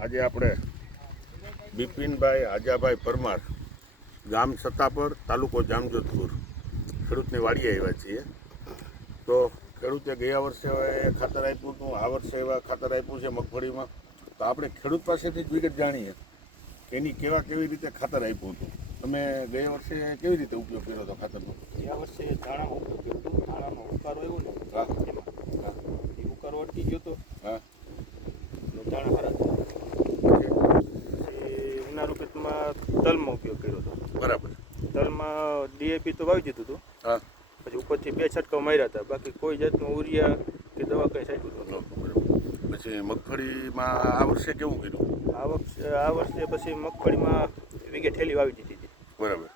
આજે આપણે બિપિનભાઈ આજાભાઈ પરમાર, ગામ સત્તાપર, તાલુકો જામજોધપુર, ખેડૂતની વાડીએ આવ્યા છીએ. તો ખેડૂતે ગયા વર્ષે ખાતર આપ્યું હતું, આ વર્ષે એવા ખાતર આપ્યું છે મગફળીમાં. તો આપણે ખેડૂત પાસેથી જ વિગત જાણીએ કે એની કેવી રીતે ખાતર આપ્યું હતું. તમે ગયા વર્ષે કેવી રીતે ઉપયોગ કર્યો હતો ખાતરનો? ગયા વર્ષે ધાણામાં ઉપયોગ કર્યો હતો. ધાણામાં ઉકારો આવ્યો ને એમાં એ ઉકારો અટકી ગયો હતો. ધાણા ખરા પછી ઉનાળુ ખેતમાં તલમાં ઉપયોગ કર્યો હતો. બરાબર. તલમાં ડીએપી તો વાવી દીધું હતું. પછી ઉપરથી 2 છંટકાવ માર્યા હતા. બાકી કોઈ જાતનું ઉરિયા કે દવા કંઈ છાંટ્યું હતું. પછી મગફળીમાં આ વર્ષે કેવું કર્યું? આ વર્ષે પછી મગફળીમાં વીઘે ઠેલી વાવી દીધી હતી. બરાબર.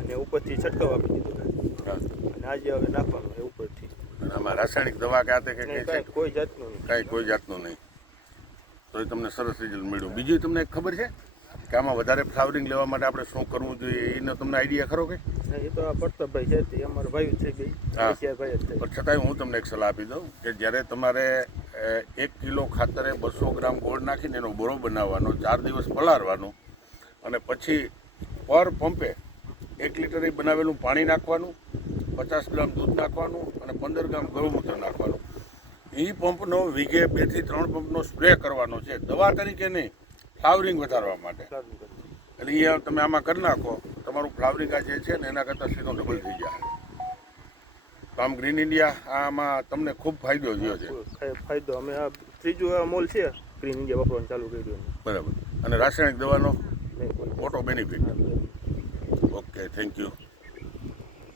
અને ઉપરથી છંટકાવ આપી દીધો. અને આજે હવે નાખવાનું એ ઉપરથી. આમાં રાસાયણિક દવા કે આતે કે કોઈ જાતનું નહીં. કોઈ જાતનું નહીં. તો એ તમને સરસ રિઝલ્ટ મળ્યું. બીજું તમને ખબર છે કે આમાં વધારે ફ્લાવરિંગ લેવા માટે આપણે શું કરવું જોઈએ? એનો તમને આઈડિયા ખરો કે? એ તો આ પડતાભાઈ છે તે અમારા ભાઈ છે ભાઈ. ભાઈ જ પણ છતાંય હું તમને એક સલાહ આપી દઉં કે જ્યારે તમારે 1 કિલો ખાતરે 200 ગ્રામ ગોળ નાખીને એનો બોરો બનાવવાનો, 4 દિવસ પલાળવાનો, અને પછી પર પંપે 1 લીટર બનાવેલું પાણી નાખવાનું, 50 ગ્રામ દૂધ નાખવાનું અને 15 ગ્રામ ગૌમૂત્ર નાખવાનું. એ પંપનો વીઘે 2 થી 3 પંપનો સ્પ્રે કરવાનો છે, દવા તરીકે નહીં, ફ્લાવરિંગ વધારવા માટે. એટલે એ તમે આમાં કરી નાખો, તમારું ફ્લાવરિંગ આ જે છે ને એના કરતાં સીધો ડબલ થઈ જાય. તો આમ ગ્રીન ઇન્ડિયા આમાં તમને ખૂબ ફાયદો થયો છે. ફાયદો અમે આ ત્રીજું મોલ છે ગ્રીન ઇન્ડિયા વાપરવાનું ચાલુ કર્યું. બરાબર. અને રાસાયણિક દવાનો મોટો બેનિફિટ. Okay, thank you.